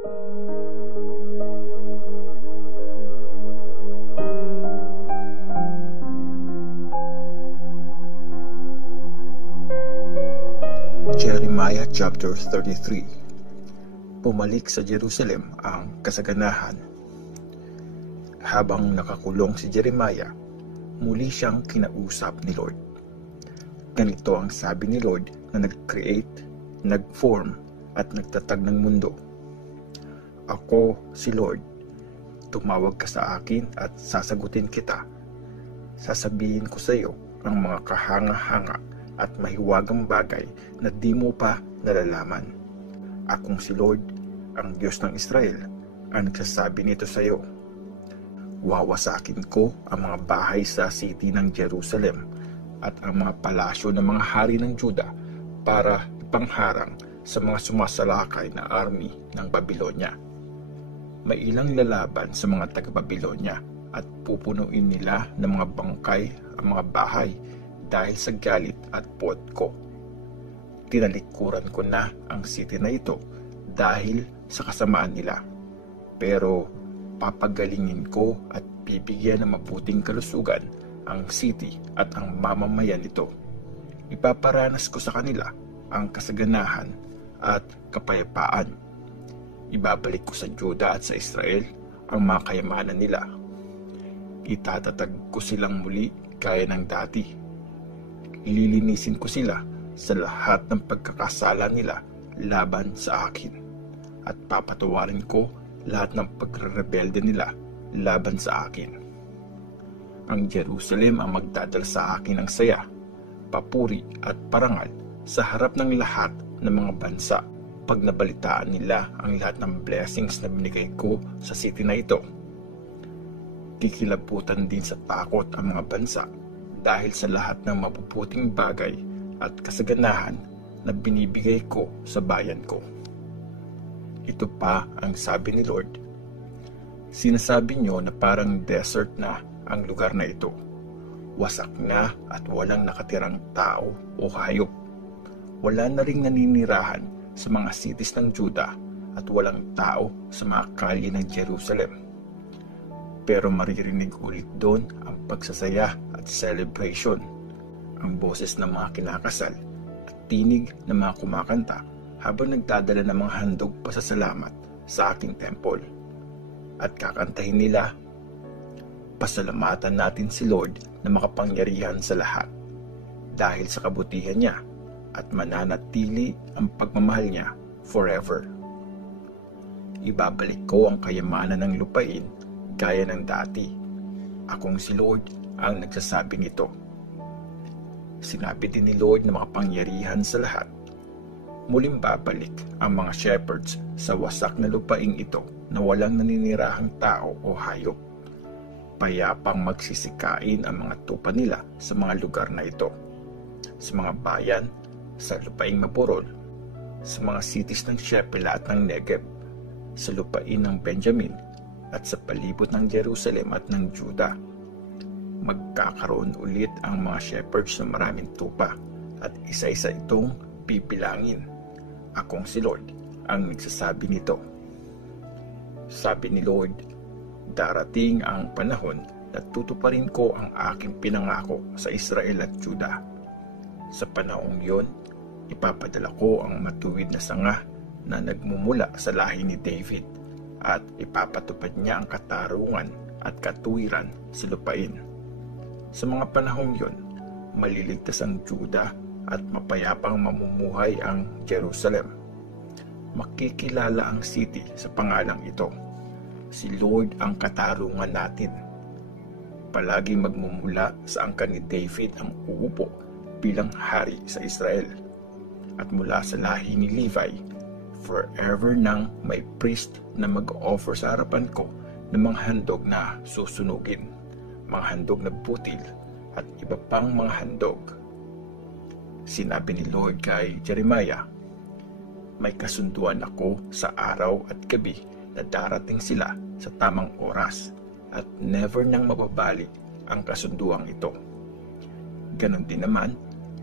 Jeremiah chapter 33. Pumalik sa Jerusalem ang kasaganahan. Habang nakakulong si Jeremiah, muli siyang kinausap ni Lord. Ganito ang sabi ni Lord na nag-create, nag-form at nagtatag ng mundo. Ako si Lord, tumawag ka sa akin at sasagutin kita. Sasabihin ko sa iyo ang mga kahanga-hanga at mahiwagang bagay na di mo pa nalalaman. Akong si Lord, ang Diyos ng Israel, ang nagsasabi nito sa iyo. Wawasakin ko ang mga bahay sa city ng Jerusalem at ang mga palasyo ng mga hari ng Juda para ipangharang sa mga sumasalakay na army ng Babylonia. May ilang lalaban sa mga taga-Babylonia at pupunuin nila ng mga bangkay ang mga bahay dahil sa galit at puot ko. Tinalikuran ko na ang city na ito dahil sa kasamaan nila. Pero papagalingin ko at bibigyan ng mabuting kalusugan ang city at ang mamamayan nito. Ipaparanas ko sa kanila ang kasaganahan at kapayapaan. Ibabalik ko sa Juda at sa Israel ang mga kayamanan nila. Itatatag ko silang muli gaya ng dati. Lilinisin ko sila sa lahat ng pagkakasala nila laban sa akin at papatawarin ko lahat ng pagrerebelde nila laban sa akin. Ang Jerusalem ang magdadala sa akin ng saya, papuri at parangal sa harap ng lahat ng mga bansa pag nabalitaan nila ang lahat ng blessings na binigay ko sa city na ito. Kikilabutan din sa takot ang mga bansa dahil sa lahat ng mabubuting bagay at kasaganahan na binibigay ko sa bayan ko. Ito pa ang sabi ni Lord. Sinasabi niyo na parang desert na ang lugar na ito. Wasak na at walang nakatirang tao o hayop. Wala na ring naninirahan sa mga cities ng Juda at walang tao sa mga kalye ng Jerusalem. Pero maririnig ulit doon ang pagsasaya at celebration, ang boses ng mga kinakasal at tinig ng mga kumakanta habang nagdadala ng mga handog pasasalamat sa aking temple. At kakantahin nila, pasalamatan natin si Lord na makapangyarihan sa lahat dahil sa kabutihan niya at mananatili ang pagmamahal niya forever. Ibabalik ko ang kayamanan ng lupain gaya ng dati. Akong si Lord ang nagsasabing ito. Sinabi din ni Lord na makapangyarihan sa lahat. Muling babalik ang mga shepherds sa wasak na lupaing ito na walang naninirahang tao o hayop. Payapang magsisikain ang mga tupa nila sa mga lugar na ito. Sa mga bayan, sa lupaing maburol, sa mga cities ng Shephelah at ng Negeb, sa lupain ng Benjamin, at sa palibot ng Jerusalem at ng Juda. Magkakaroon ulit ang mga shepherds ng maraming tupa at isa-isa itong pipilangin. Akong si Lord ang nagsasabi nito. Sabi ni Lord, darating ang panahon na tutuparin ko ang aking pinangako sa Israel at Juda. Sa panahong yon, ipapadala ko ang matuwid na sanga na nagmumula sa lahi ni David at ipapatupad niya ang katarungan at katuwiran sa lupain. Sa mga panahong yon, maliligtas ang Juda at mapayapang mamumuhay ang Jerusalem. Makikilala ang city sa pangalang ito. Si Lord ang katarungan natin. Palaging magmumula sa angkan ni David ang uupo bilang hari sa Israel. At mula sa lahi ni Levi, forever nang may priest na mag-offer sa harapan ko ng mga handog na susunugin, mga handog na butil at iba pang mga handog. Sinabi ni Lord kay Jeremiah, may kasunduan ako sa araw at gabi na darating sila sa tamang oras at never nang mababali ang kasunduang ito. Ganon din naman,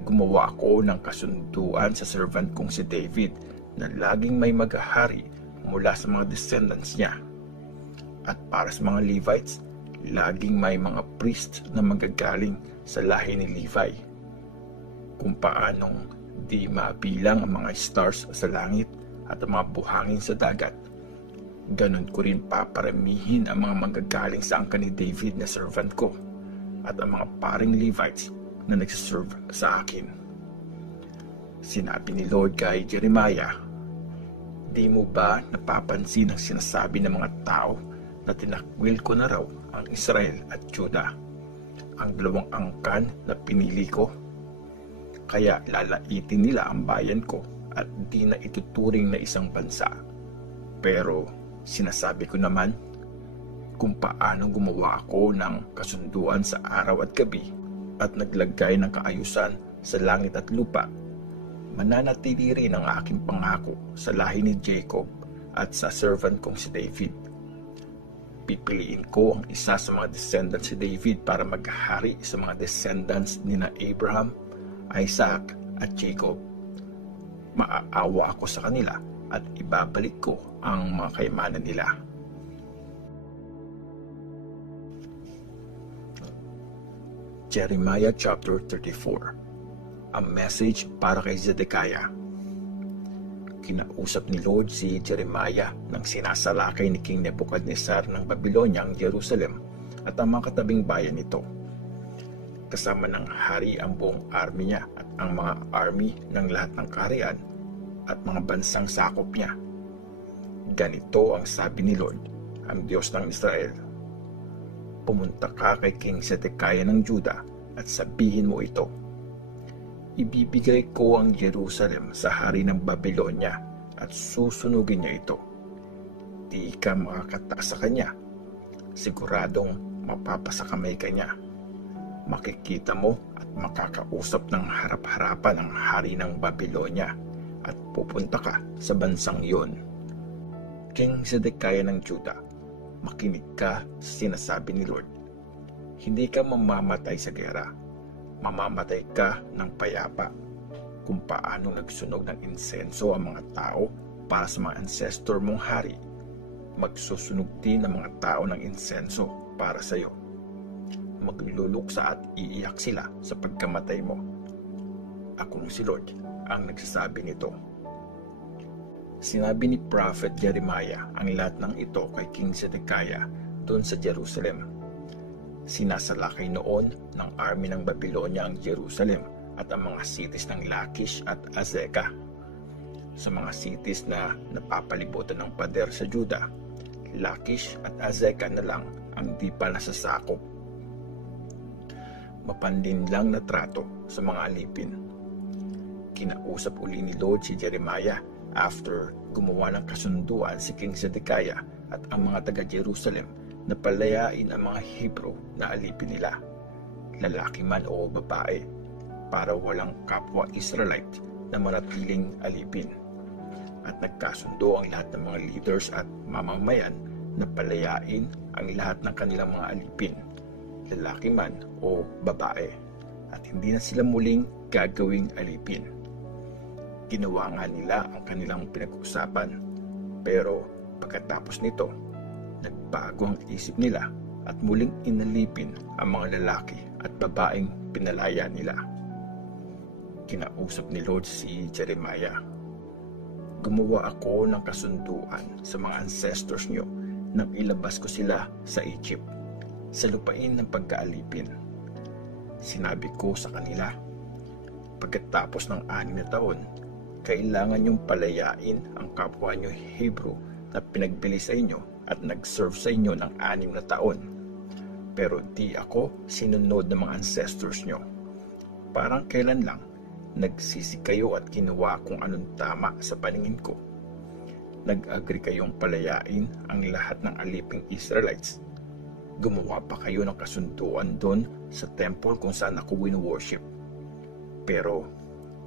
gumawa ako ng kasunduan sa servant kong si David na laging may maghahari mula sa mga descendants niya. At para sa mga Levites, laging may mga priest na magagaling sa lahi ni Levi. Kung paanong di mabilang ang mga stars sa langit at ang mga buhangin sa dagat, ganun ko rin paparamihin ang mga manggagaling sa angkan ni David na servant ko at ang mga paring Levites na nagsiserve sa akin. Sinabi ni Lord kay Jeremiah, "Di mo ba napapansin ang sinasabi ng mga tao na tinakwil ko na raw ang Israel at Judah, ang dalawang angkan na pinili ko? Kaya lalaitin nila ang bayan ko at di na ituturing na isang bansa. Pero sinasabi ko naman, kung paano gumawa ako ng kasunduan sa araw at gabi at naglagay ng kaayusan sa langit at lupa, mananatili rin ang aking pangako sa lahi ni Jacob at sa servant kong si David. Pipiliin ko ang isa sa mga descendants si David para maghari sa mga descendants ni na Abraham, Isaac at Jacob. Maaawa ako sa kanila at ibabalik ko ang mga kayamanan nila." Jeremiah chapter 34. A message para kay Zedekiah. Kinausap ni Lord si Jeremiah nang sinasalakay ni King Nebuchadnezzar ng Babylonia ang Jerusalem at ang mga katabing bayan nito. Kasama ng hari ang buong army niya at ang mga army ng lahat ng kaharian at mga bansang sakop niya. Ganito ang sabi ni Lord, ang Diyos ng Israel: "Pumunta ka kay King Zedekiah ng Juda at sabihin mo ito: ibibigay ko ang Jerusalem sa hari ng Babylonia at susunugin niya ito. Di ka makakataas sa kanya. Siguradong mapapasakamay ka niya. Makikita mo at makakausap ng harap-harapan ang hari ng Babylonia at pupunta ka sa bansang iyon." King Zedekiah ng Juda, makinig ka sa sinasabi ni Lord. Hindi ka mamamatay sa gera. Mamamatay ka ng payapa. Kung paano nagsunog ng insenso ang mga tao para sa mga ancestor mong hari, magsusunog din ang mga tao ng insenso para sa iyo. Magluluksa at iiyak sila sa pagkamatay mo. Akong si Lord ang nagsasabi nito. Sinabi ni Prophet Jeremiah ang lahat ng ito kay King Zedekiah doon sa Jerusalem. Sinasalakay noon ng army ng Babylonia ang Jerusalem at ang mga cities ng Lachish at Azekah. Sa mga cities na napapalibutan ng pader sa Juda, Lachish at Azekah na lang ang di pa nasasakop. Mapandin lang na trato sa mga alipin. Kinausap uli ni Lord si Jeremiah after gumawa ng kasunduan si King Zedekiah at ang mga taga-Jerusalem na palayain ang mga Hebrew na alipin nila, lalaki man o babae, para walang kapwa Israelite na manatiling alipin. At nagkasundo ang lahat ng mga leaders at mamamayan na palayain ang lahat ng kanilang mga alipin, lalaki man o babae, at hindi na sila muling gagawing alipin. Ginawa nga nila ang kanilang pinag-usapan, pero pagkatapos nito, nagbago ang isip nila at muling inalipin ang mga lalaki at babaeng pinalaya nila. Kinausap ni Lord si Jeremiah, "Gumawa ako ng kasunduan sa mga ancestors niyo nang ilabas ko sila sa Egypt, sa lupain ng pagkaalipin. Sinabi ko sa kanila, pagkatapos ng 6 na taon, kailangan niyong palayain ang kapwa niyo Hebrew na pinagbili sa inyo at nag-serve sa inyo ng 6 na taon. Pero di ako sinunod ng mga ancestors niyo. Parang kailan lang, nagsisi kayo at ginawa kung anong tama sa paningin ko. Nag-agree kayong palayain ang lahat ng aliping Israelites. Gumawa pa kayo ng kasunduan doon sa temple kung saan ako wino-worship. Pero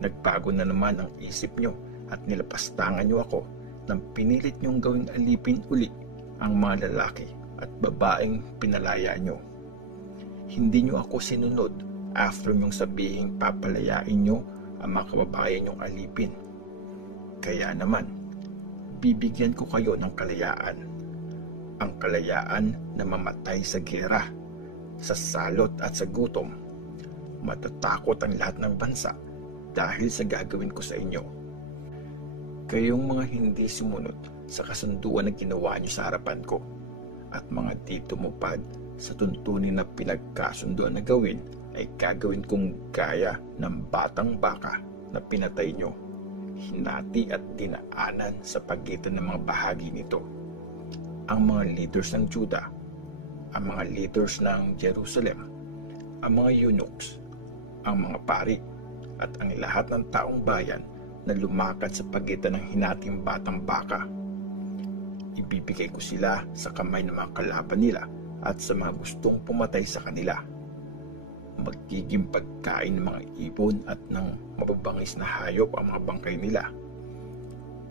nagbago na naman ang isip nyo at nilapastangan nyo ako nang pinilit nyong gawing alipin uli ang mga lalaki at babaeng pinalaya nyo. Hindi nyo ako sinunod after nyong sabihing papalayain nyo ang mga kababayan nyong alipin. Kaya naman, bibigyan ko kayo ng kalayaan. Ang kalayaan na mamatay sa giyera, sa salot at sa gutom. Matatakot ang lahat ng bansa dahil sa gagawin ko sa inyo. Kayong mga hindi sumunod sa kasunduan na ginawa niyo sa harapan ko at mga di tumupad sa tuntunin na pinagkasunduan na gawin ay gagawin kong gaya ng batang baka na pinatay niyo, hinati at dinaanan sa pagitan ng mga bahagi nito. Ang mga leaders ng Juda, ang mga leaders ng Jerusalem, ang mga eunuchs, ang mga pari, at ang lahat ng taong bayan na lumakad sa pagitan ng hinating batang baka. Ibibigay ko sila sa kamay ng mga kalaban nila at sa mga gustong pumatay sa kanila. Magiging pagkain ng mga ibon at ng mababangis na hayop ang mga bangkay nila.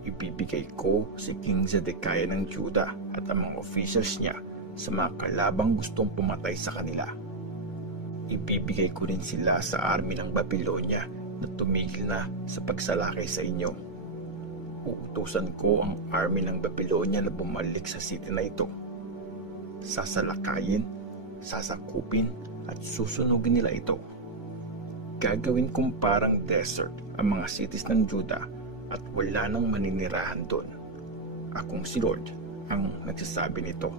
Ibibigay ko si King Zedekiah ng Juda at ang mga officials niya sa mga kalabang gustong pumatay sa kanila. Ibibigay ko rin sila sa army ng Babylonia na tumigil na sa pagsalakay sa inyo. Uutusan ko ang army ng Babylonia na bumalik sa city na ito. Sasalakayin, sasakupin at susunugin nila ito. Gagawin kong parang desert ang mga cities ng Juda at wala nang maninirahan doon. Akong si Lord ang nagsasabi nito.